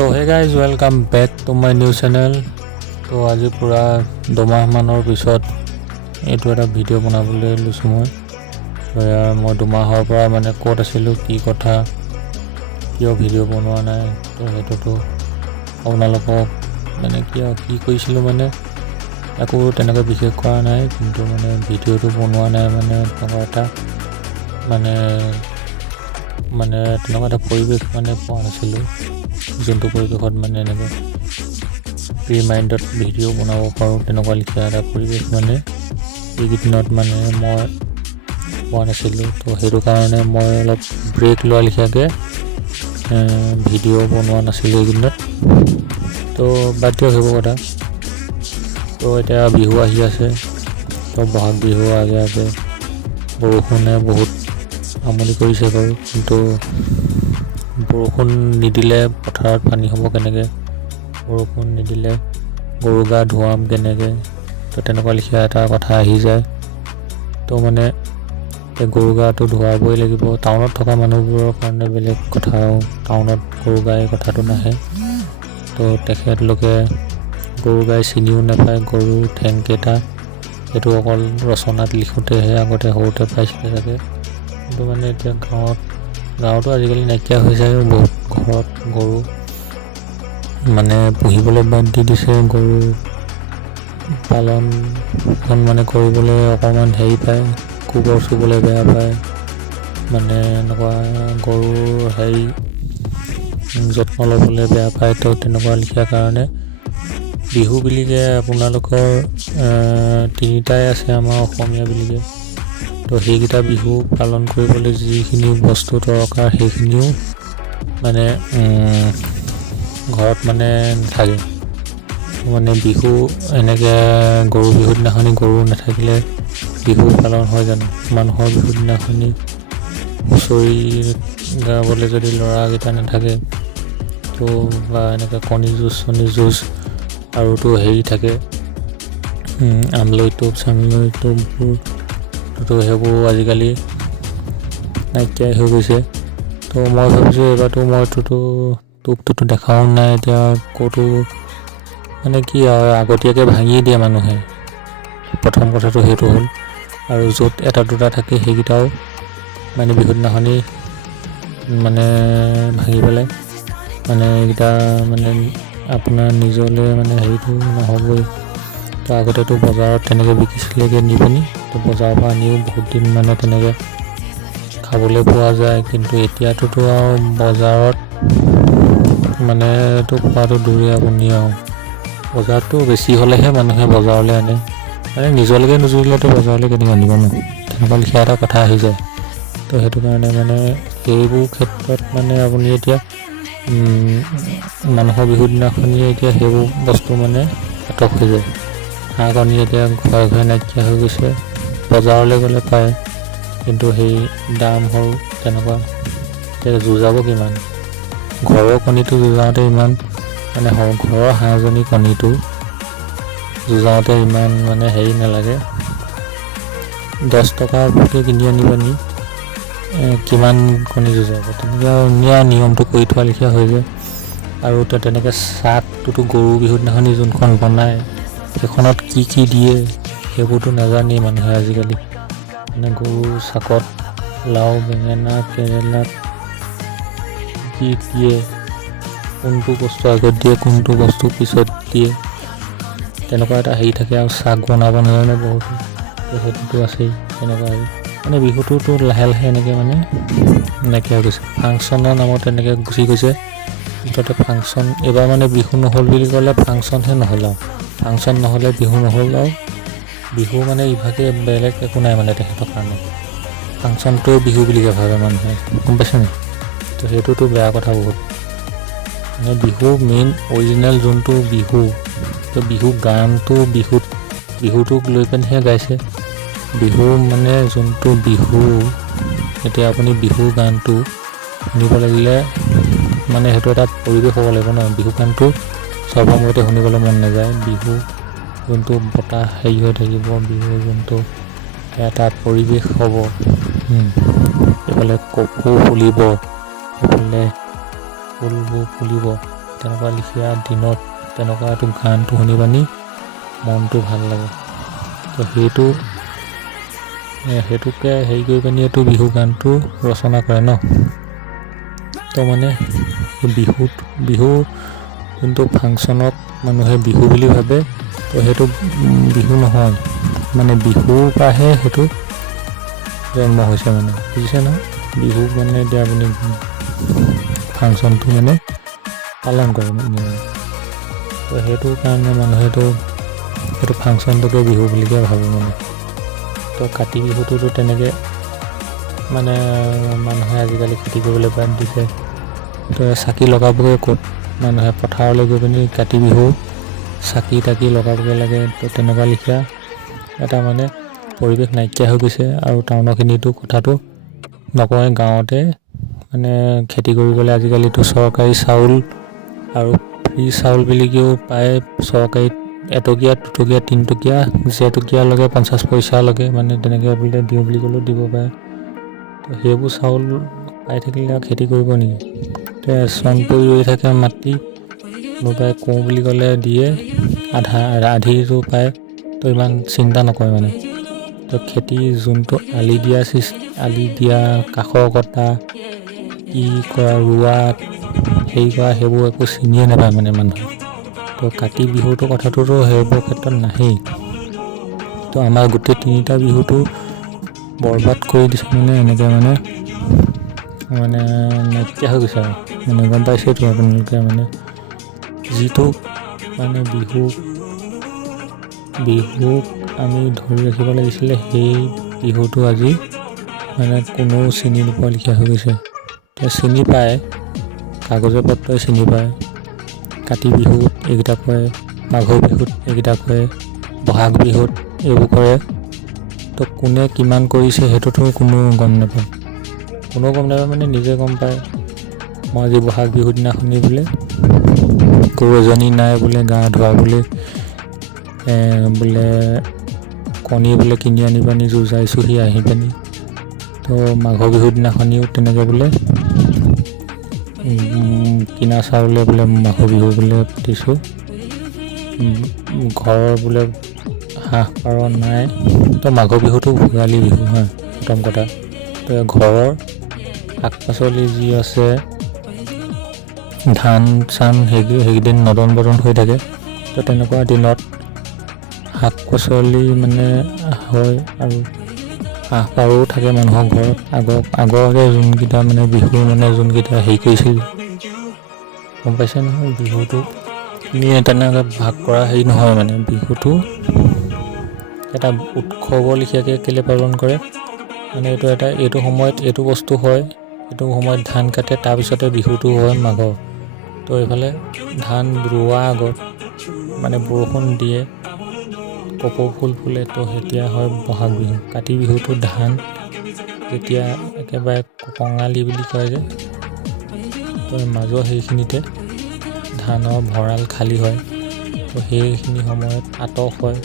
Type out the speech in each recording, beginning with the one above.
তো hey guys welcome back to my new channel. তো আজি পূৰা দুমাহমানৰ পিছত এইটো এটা ভিডিঅ' বনাবলৈ লৈছোঁ মই দুমাহৰ পৰা মানে ক'ত আছিলোঁ, কি কথা, কিয় ভিডিঅ' বনোৱা নাই। তো সেইটোতো আপোনালোকক মানে কি কৰিছিলোঁ মানে একো তেনেকৈ বিশেষ কৰা নাই, কিন্তু মানে ভিডিঅ'টো বনোৱা নাই মানে তেনেকুৱা এটা তেনেকুৱা এটা পৰিৱেশ মানে পোৱা নাছিলোঁ, যোনটো পৰিৱেশত মানে এনেকৈ ফ্ৰী মাইণ্ডত ভিডিঅ' বনাব পাৰোঁ। তেনেকুৱা লিখা এটা পৰিৱেশ মানে এইকেইদিনত মানে মই পোৱা নাছিলোঁ। তো সেইটো কাৰণে মই অলপ ব্ৰেক লোৱা লিখাকৈ ভিডিঅ' বনোৱা নাছিলোঁ এইকেইদিনত। তো বাদ দিয়ক সেইবোৰ কথা। তো এতিয়া বিহু আহি আছে, তো বহাগ বিহু আগে বৰষুণে বহুত আমনি কৰিছে বাৰু, কিন্তু বৰষুণ নিদিলে পথাৰত পানী হ'ব কেনেকৈ, বৰষুণ নিদিলে গৰু গা ধুৱাম কেনেকৈ, তো তেনেকুৱা লিখীয়া এটা কথা আহি যায়। তো মানে গৰু গাটো ধুৱাবই লাগিব। টাউনত থকা মানুহবোৰৰ কাৰণে বেলেগ কথা, টাউনত গৰু গাই কথাটো নাহে। তো তেখেতলোকে গৰু গাই চিনিও নাপায়, গৰু ঠেংকেইটা সেইটো অকল ৰচনাত লিখোঁতেহে আগতে সৰুতে পাইছিলে চাগে। কিন্তু মানে এতিয়া গাঁৱতো আজিকালি নাইকিয়া হৈ যায়। বহুত ঘৰত গৰু মানে পুহিবলৈ বাদ দি দিছে, গৰু পালন মানে কৰিবলৈ অকণমান হেৰি পায়, গোবৰ চুবলৈ বেয়া পায়, মানে এনেকুৱা গৰুৰ হেৰি যত্ন ল'বলৈ বেয়া পায়। তো তেনেকুৱা লিখাৰ কাৰণে বিহু বুলিকে আপোনালোকৰ তিনিটাই আছে আমাৰ অসমীয়া বুলিকে। তো সেইকেইটা বিহু পালন কৰিবলৈ যিখিনি বস্তু দৰকাৰ সেইখিনিও মানে ঘৰত মানে নাথাকে। মানে বিহু এনেকৈ গৰু বিহুৰ দিনাখনি গৰু নাথাকিলে বিহু পালন হয় জানো? মানুহৰ বিহুৰ দিনাখনি হুঁচৰি গাবলৈ যদি ল'ৰাকেইটা নাথাকে, তো বা এনেকৈ কণী যুঁজ আৰুতো হেৰি থাকে আমলৈ টোপ তো সেইবোৰ আজিকালি নাইকিয়াই হৈ গৈছে। তো মই ভাবিছোঁ এইবাৰতো মইতো টোপটোতো দেখাও নাই এতিয়া ক'তো, মানে কি আৰু আগতীয়াকৈ ভাঙিয়ে দিয়ে মানুহে। প্ৰথম কথাটো সেইটো হ'ল, আৰু য'ত এটা দুটা থাকে সেইকেইটাও মানে বিহুৰ দিনাখনি মানে ভাঙি পেলাই, মানে এইকেইটা মানে আপোনাৰ নিজলৈ মানে হেৰিটো নহ'বই। তো আগতেতো বজাৰত তেনেকৈ বিকিছিলেগৈ নি পিনি, তো বজাৰৰ পৰা আনিও বহুত দিন মানে তেনেকৈ খাবলৈ পোৱা যায়। কিন্তু এতিয়াতোতো আৰু বজাৰত মানে এইটো খোৱাটো দূৰে আপুনি, আৰু বজাৰটো বেছি হ'লেহে মানুহে বজাৰলৈ আনে, মানে নিজলৈকে নোজুৰিলেতো বজাৰলৈ কেনেকৈ আনিব ন? তেনেকুৱা লিখা এটা কথা আহি যায়। তো সেইটো কাৰণে মানে সেইবোৰ ক্ষেত্ৰত মানে আপুনি এতিয়া মানুহৰ বিহুৰ দিনাখনিয়ে এতিয়া সেইবোৰ বস্তু মানে আটক হৈ যায়। হাঁহ কণী এতিয়া ঘৰে ঘৰে নাইকিয়া হৈ গৈছে, বজাৰলৈ গ'লে পায়, কিন্তু সেই দাম হ'ল তেনেকুৱা। এতিয়া যুঁজাব কিমান? ঘৰৰ কণীটো যুঁজাওঁতে ইমান মানে ঘৰৰ হাঁহজনী কণীটো যুঁজাওঁতে ইমান মানে হেৰি নালাগে। 10 টকাকৈ কিনি আনিব নি কিমান কণী যুঁজাব, তেনেকৈ নিয়মটো কৰি থোৱা লিখীয়া হৈ যায়। আৰু তেনেকৈ চাকটোতো গৰু বিহুৰ দিনাখনি যোনখন বনায়, সেইখনত কি দিয়ে সেইবোৰতো নাজানেই মানুহে আজিকালি। মানে গৰু চাকত লাও, বেঙেনা, কেৰেলা কি দিয়ে, কোনটো বস্তু আগত দিয়ে, কোনটো বস্তু পিছত দিয়ে, তেনেকুৱা এটা হেৰি থাকে। আৰু চাক বনাব নাজানে বহুতো, তো সেইটোতো আছেই। তেনেকুৱা আৰু মানে বিহুটোতো লাহে লাহে এনেকৈ মানে নাইকিয়া হৈ গৈছে, ফাংচনৰ নামত এনেকৈ গুচি গৈছে। মুঠতে ফাংচন এইবাৰ মানে বিহু নহ'ল বুলি ক'লে ফাংচনহে নহ'ল, আৰু ফাংচন নহ'লে বিহু নহ'ল। আৰু বিহু মানে ইভাগে বেলেগ একো নাই মানে তেখেতৰ কাৰণে, ফাংচনটোৱে বিহু বুলিকে ভাবে মানুহে, গম পাইছেনে? তো সেইটোতো বেয়া কথা বহুত। মানে বিহু মেইন অৰিজিনেল যোনটো বিহু, তো বিহু গানটো বিহুটোক লৈ পিনিহে গাইছে। বিহু মানে যোনটো বিহু, এতিয়া আপুনি বিহু গানটো শুনিব লাগিলে মানে সেইটো এটা পৰিৱেশ হ'ব লাগিব ন? বিহু গানটো চব সময়তে শুনিবলৈ মন নাযায়। বিহু যোনটো বতাহ হেৰি হৈ থাকিব, বিহুৰ যোনটো এটা পৰিৱেশ হ'ব, এইফালে কপৌ ফুলিব, এইফালে ফুলবোৰ ফুলিব, তেনেকুৱা লিখীয়া দিনত তেনেকুৱা এইটো গানটো শুনি পানি মনটো ভাল লাগে। তো সেইটোকে হেৰি কৰি পানি এইটো বিহু গানটো ৰচনা কৰে ন। তো মানে বিহু যোনটো ফাংচনক মানুহে বিহু বুলি ভাবে, তো সেইটো বিহু নহয়, মানে বিহুৰ পৰাহে সেইটো জন্ম হৈছে মানে, বুজিছে ন। বিহু মানে এতিয়া আপুনি ফাংচনটো মানে পালন কৰে মানে, তো সেইটো কাৰণে মানুহেতো সেইটো ফাংচনটোকে বিহু বুলিকে ভাবে মানে। তো কাতি বিহুটোতো তেনেকৈ মানে মানুহে আজিকালি খেতি কৰিবলৈ বাদ দিছে। তো চাকি লগাবগৈ ক'ত, মানুহে পথাৰলৈ গৈ পিনি কাতি বিহু চাকি তাকি লগাবগৈ লাগে। তো তেনেকুৱা লিখীয়া এটা মানে পৰিৱেশ নাইকিয়া হৈ গৈছে। আৰু টাউনৰখিনিতো কথাটো নকয়, গাঁৱতে মানে খেতি কৰিবলৈ আজিকালিতো চৰকাৰী চাউল আৰু ফ্ৰী চাউল বুলিও পায়। চৰকাৰীত 1 টকীয়া 2 টকীয়া 3 টকীয়া যেটকীয়ালৈকে 50 পইচালৈকে মানে তেনেকৈ বোলে দিওঁ বুলি ক'লেও দিব পাৰে। তো সেইবোৰ চাউল পাই থাকিলে আৰু খেতি কৰিব নেকি। চন পৰি ৰৈ থাকে মাটি, কোনোবাই কওঁ বুলি ক'লে দিয়ে, আধিটো পায়। তো ইমান চিন্তা নকৰে মানে। তো খেতি যোনটো আলি দিয়া কাষৰ কটা কি কৰা ৰোৱা হেৰি কৰা সেইবোৰ একো চিনিয়ে নাপায় মানে মানুহে। তো কাতি বিহুটোৰ কথাটোতো সেইবোৰ ক্ষেত্ৰত নাহেই। তো আমাৰ গোটেই 3টা বিহুটো বৰবাদ কৰি দিছে মানে, এনেকৈ মানে নাইকিয়া হৈ গৈছে আৰু মানে, গম পাইছেতো আপোনালোকে। মানে যিটো মানে বিহুক আমি ধৰি ৰাখিব লাগিছিলে, সেই বিহুটো আজি মানে কোনো চিনি নোপোৱা লিখীয়া হৈ গৈছে। চিনি পায়, কাগজে পত্ৰই চিনি পায়, কাতি বিহুত এইকেইটা কৰে, মাঘৰ বিহুত এইকেইটা কৰে, বহাগ বিহুত এইবোৰ কৰে। তো কোনে কিমান কৰিছে সেইটোতো কোনো গম নাপায়। মানে নিজে গম পায়। মই আজি বহাগ বিহুৰ দিনাখনি বোলে গৰু এজনী নাই বোলে গা ধুৱাবলৈ বোলে কণী বোলে কিনি আনি পানি যুঁজাইছোঁহি আহি পানি। তো মাঘৰ বিহুৰ দিনাখনিও তেনেকৈ বোলে কিনা চাউলে বোলে মাঘৰ বিহু বোলে পাতিছোঁ। ঘৰৰ বোলে হাঁহ পাৰ নাই। তো মাঘৰ বিহুটো ভোগালী বিহু, প্ৰথম কথা। তো ঘৰৰ শাক পাচলি যি আছে, ধান চান সেইকেইদিন নদন বদন হৈ থাকে। তো তেনেকুৱা দিনত শাক পাচলি মানে হয়, আৰু হাঁহ পাৰও থাকে মানুহৰ ঘৰত। আগৰে যোনকেইটা মানে বিহু মানে যোনকেইটা হেৰি কৰিছিল, গম পাইছে নহয়। বিহুটো তেনেকৈ ভাগ কৰা হেৰি নহয় মানে, বিহুটো এটা উৎসৱৰ লিখীয়াকৈ কেলৈ পালন কৰে মানে, এইটো সময়ত এইটো বস্তু হয়, এইটো সময়ত ধান কাটে, তাৰপিছতে বিহুটো হয় মাঘৰ। তো এইফালে ধান ৰোৱা আগত মানে বৰষুণ দিয়ে, কপৌ ফুল ফুলে, তো তেতিয়া হয় বহাগ বিহু। কাতি বিহুটো ধান যেতিয়া একেবাৰে কঙালী বুলি কয় যে, তো মাজৰ সেইখিনিতে ধানৰ ভঁৰাল খালী হয়। তো সেইখিনি সময়ত আটক হয়।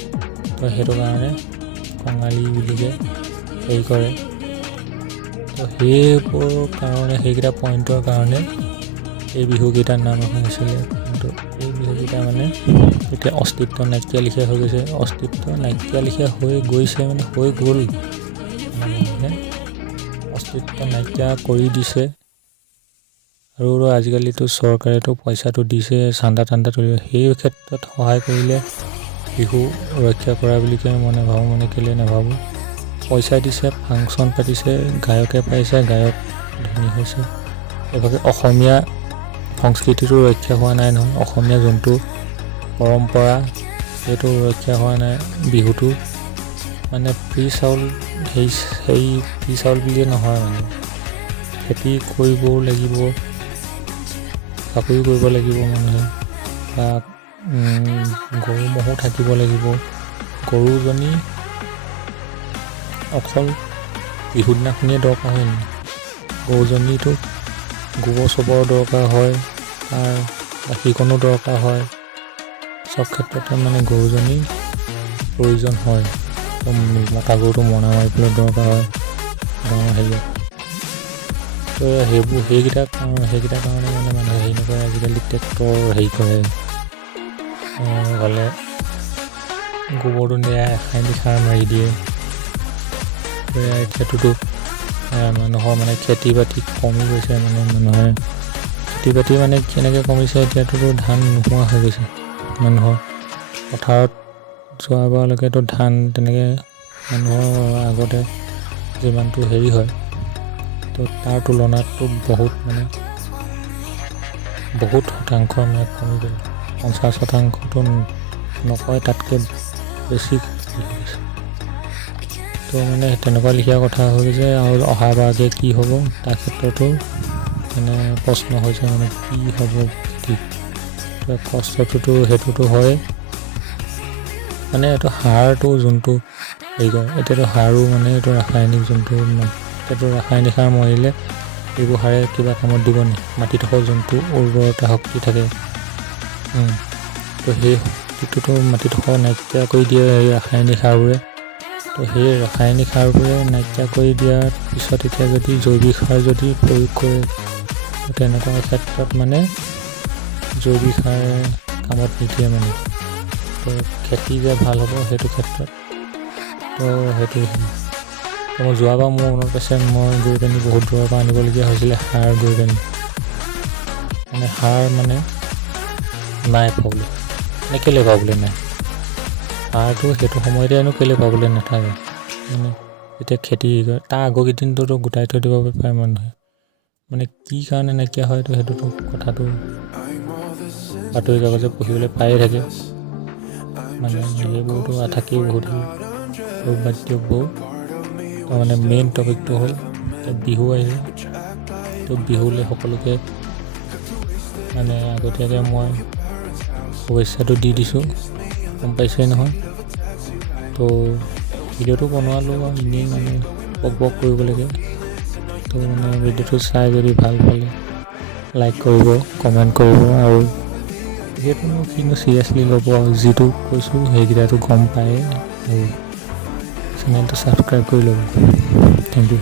তো সেইটো কাৰণে কঙালী বুলিকে হেৰি কৰে। তো সেইবোৰ কাৰণে, সেইকেইটা পইণ্টৰ কাৰণে এই বিহুকেইটাৰ নাম এখন আছিলে। কিন্তু এই বিহুকেইটা মানে এতিয়া অস্তিত্ব নাইকিয়া লিখীয়া হৈ গৈছে। অস্তিত্ব নাইকিয়া লিখীয়া হৈ গৈছে মানে হৈ গ'ল, মানুহে অস্তিত্ব নাইকিয়া কৰি দিছে। আৰু আজিকালিতো চৰকাৰেতো পইচাটো দিছে, চান্দা তুলিব। সেই ক্ষেত্ৰত সহায় কৰিলে বিহু ৰক্ষা কৰা বুলিকে মই নাভাবোঁ। মানে কেলৈ নাভাবোঁ, পইচা দিছে, ফাংচন পাতিছে, গায়কে পাইছে, গায়ক ধনী হৈছে। এইভাগে অসমীয়া সংস্কৃতিটো ৰক্ষা হোৱা নাই নহয়। অসমীয়া যোনটো পৰম্পৰা সেইটো ৰক্ষা হোৱা নাই। বিহুটো মানে ফ্ৰী চাউল সেই ফ্ৰী চাউল বুলিয়ে নহয় মানে, খেতি কৰিবও লাগিব, চাকৰি কৰিব লাগিব মানুহে, বা গৰু ম'হো থাকিব লাগিব। গৰুজনী অকল বিহু দিনাখনিয়ে দৰকাৰ হয় নেকি? গৰুজনীটো গোবৰ চোবৰ দৰকাৰ হয়, তাৰ গাখীৰকণো দৰকাৰ হয়। চব ক্ষেত্ৰতে মানে গৰুজনী প্ৰয়োজন হয়। মতা গৰুটো মৰণা মাৰিবলৈ দৰকাৰ হয় গাঁৱৰ হেৰিয়ত। তো সেইকেইটা কাৰণে মানে মানুহে হেৰি নকৰে। কৰে আজিকালি ট্ৰেক্টৰ হেৰি কৰে, হ'লে গোবৰটো নিয়াই ৰাসায়নিক সাৰ মাৰি দিয়ে। এতিয়াতোতো মানুহৰ মানে খেতি বাতি কমি গৈছে, মানে মানুহে খেতি বাতি মানে কেনেকৈ কমিছে, এতিয়াতোতো ধান নোহোৱা হৈ গৈছে। মানুহৰ পথাৰত যোৱাবাৰলৈকেতো ধান তেনেকৈ মানুহৰ আগতে যিমানটো হেৰি হয়, তো তাৰ তুলনাততো বহুত শতাংশ মানে কমি গ'ল। 50% নকয়, তাতকৈ বেছি হৈছে। তো মানে তেনেকুৱা লিখীয়া কথা হৈ গৈছে। আৰু অহাবাৰকৈ কি হ'ব তাৰ ক্ষেত্ৰতো মানে প্ৰশ্ন হৈছে, মানে কি হ'ব ঠিক। কষ্টটোতো সেইটোতো হয়, মানে এইটো সাৰটো যোনটো হেৰি কৰে, এতিয়াতো সাৰো মানে এইটো ৰাসায়নিক যোনটো, এতিয়াতো ৰাসায়নিক সাৰ মৰিলে এইবোৰ সাৰে কিবা কামত দিব নি? মাটিডোখৰ যোনটো উৰ্বৰতা শক্তি থাকে, তো সেই শক্তিটোতো মাটিডোখৰ নাইকিয়া কৰি দিয়ে এই ৰাসায়নিক সাৰবোৰে। তো সেই ৰাসায়নিক সাৰবোৰে নাইকিয়া কৰি দিয়াৰ পিছত এতিয়া যদি জৈৱিক সাৰ যদি প্ৰয়োগ কৰে, তেনেকুৱা ক্ষেত্ৰত মানে জৈৱিক সাৰ কামত নিদিয়ে মানে। তো খেতি যে ভাল হ'ব সেইটো ক্ষেত্ৰত, তো সেইটো তো যোৱাবাৰ মোৰ মনত আছে, মই গৈ পিনি বহুত দূৰৰ পৰা আনিবলগীয়া হৈছিলে সাৰ গৈ পিনি, মানে সাৰ মানে নাই পাবলৈ। মানে কেলৈ পাবলৈ নাই সাৰটো সেইটো সময়তে কেলৈ পাবলৈ নাথাকে, মানে যেতিয়া খেতি কৰে তাৰ আগৰ কেইদিনটোতো গোটাই থৈ দিব পাৰে মানুহে, মানে কি কাৰণে নাইকিয়া হয়তো সেইটোতো কথাটো বাতৰি কাগজে পঢ়িবলৈ পায়ে থাকে। মানে সেইবোৰতো থাকেই বহুত, আৰু বাদ্যবোৰ তাৰমানে মেইন টপিকটো হ'ল বিহু আহিছে। তো বিহুলৈ সকলোকে মানে আগতীয়াকৈ মই শুভেচ্ছাটো দি দিছোঁ, গম পাইছেই নহয়। তো ভিডিঅ'টো বনোৱালোঁ আৰু এনেই মানে বক কৰিব লাগে। তো মানে ভিডিঅ'টো চাই যদি ভাল পালে লাইক কৰিব, কমেণ্ট কৰিব, আৰু যিহেতুনো কিনো চিৰিয়াছলি ল'ব, যিটো কৈছোঁ সেইকেইটাতো গম পায়ে, আৰু চেনেলটো ছাবস্ক্ৰাইব কৰি ল'ব। Thank U.